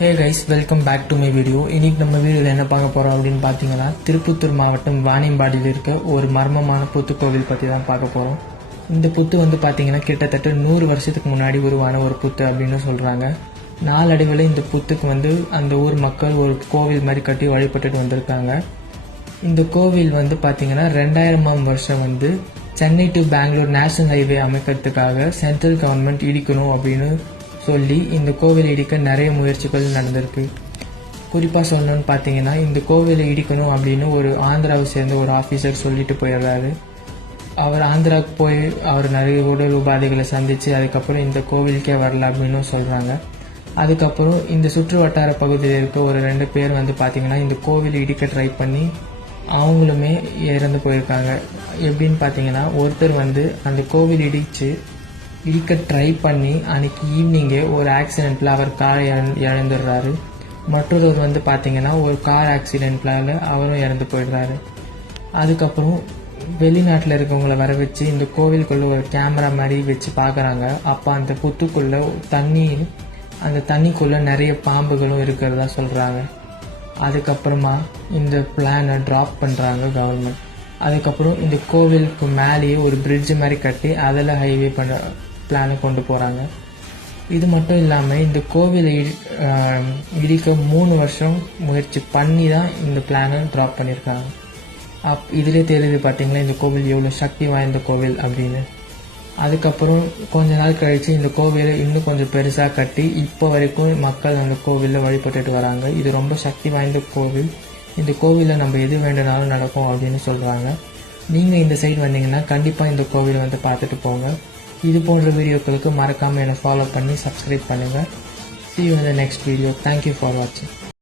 Hey guys, welcome back to my video. இன்னைக்கு நம்ம வீடியோவில் என்ன பார்க்க போகிறோம் அப்படின்னு பார்த்தீங்கன்னா, திருப்பத்தூர் மாவட்டம் வாணியம்பாடியில் இருக்க ஒரு மர்மமான புத்துக்கோவில் பற்றி தான் பார்க்க போகிறோம். இந்த புத்து வந்து பார்த்தீங்கன்னா கிட்டத்தட்ட 100 வருஷத்துக்கு முன்னாடி உருவான ஒரு புத்து அப்படின்னு சொல்கிறாங்க. நாளடைவில் இந்த புத்துக்கு வந்து அந்த ஊர் மக்கள் ஒரு கோவில் மாதிரி கட்டி வழிபட்டுட்டு வந்திருக்காங்க. இந்த கோவில் வந்து பார்த்தீங்கன்னா 2000ஆம் வருஷம் வந்து Chennai to Bangalore national highway அமைக்கிறதுக்காக சென்ட்ரல் கவர்மெண்ட் இடிக்கணும் அப்படின்னு சொல்லி இந்த கோவில் இடிக்க நிறைய முயற்சிகள் நடந்திருக்கு. குறிப்பாக சொல்லணும்னு பார்த்தீங்கன்னா, இந்த கோவிலை இடிக்கணும் அப்படின்னு ஒரு ஆந்திராவை சேர்ந்த ஒரு ஆஃபீஸர் சொல்லிட்டு போயிடுறாரு. அவர் ஆந்திராவுக்கு போய் அவர் நிறைய உடல் உபாதைகளை சந்தித்து அதுக்கப்புறம் இந்த கோவிலுக்கே வரல அப்படின்னு சொல்கிறாங்க. அதுக்கப்புறம் இந்த சுற்று வட்டார பகுதியில் இருக்க ஒரு 2 பேர் வந்து பார்த்திங்கன்னா இந்த கோவில் இடிக்க ட்ரை பண்ணி அவங்களுமே இறந்து போயிருக்காங்க. எப்படின்னு பார்த்தீங்கன்னா, ஒருத்தர் வந்து அந்த கோவில் இடிக்க ட்ரை பண்ணி அன்றைக்கி ஈவினிங்கே ஒரு ஆக்சிடெண்ட்டில் அவர் கார் இழந்துடுறாரு. மற்றொருவர் வந்து பார்த்திங்கன்னா ஒரு கார் ஆக்சிடெண்ட்லால் அவரும் இறந்து போயிடுறாரு. அதுக்கப்புறம் வெளிநாட்டில் இருக்கவங்கள வர வச்சு இந்த கோவிலுக்குள்ளே ஒரு கேமரா மாதிரி வச்சு பார்க்குறாங்க. அப்போ அந்த புத்துக்குள்ளே அந்த தண்ணிக்குள்ளே நிறைய பாம்புகளும் இருக்கிறதா சொல்கிறாங்க. அதுக்கப்புறமா இந்த பிளானை ட்ராப் பண்ணுறாங்க கவர்மெண்ட். அதுக்கப்புறம் இந்த கோவிலுக்கு மேலேயே ஒரு பிரிட்ஜ் மாதிரி கட்டி அதில் ஹைவே பிளானை கொண்டு போகிறாங்க. இது மட்டும் இல்லாமல் இந்த கோவிலை இடிக்க 3 வருஷம் முயற்சி பண்ணி தான் இந்த பிளானை ட்ராப் பண்ணியிருக்காங்க. இதிலே தெரியுது பார்த்தீங்களா இந்த கோவில் எவ்வளோ சக்தி வாய்ந்த கோவில் அப்படின்னு. அதுக்கப்புறம் கொஞ்ச நாள் கழித்து இந்த கோவிலை இன்னும் கொஞ்சம் பெருசாக கட்டி இப்போ வரைக்கும் மக்கள் அந்த கோவிலில் வழிபட்டுட்டு வராங்க. இது ரொம்ப சக்தி வாய்ந்த கோவில். இந்த கோவிலில் நம்ம எது வேண்டுனாலும் நடக்கும் அப்படின்னு சொல்கிறாங்க. நீங்கள் இந்த சைடு வந்தீங்கன்னா கண்டிப்பாக இந்த கோவிலை வந்து பார்த்துட்டு போங்க. இது போன்ற வீடியோக்களுக்கு மறக்காமல் என்னை ஃபாலோ பண்ணி சப்ஸ்கிரைப் பண்ணுங்கள். See you in the next video. Thank you for watching.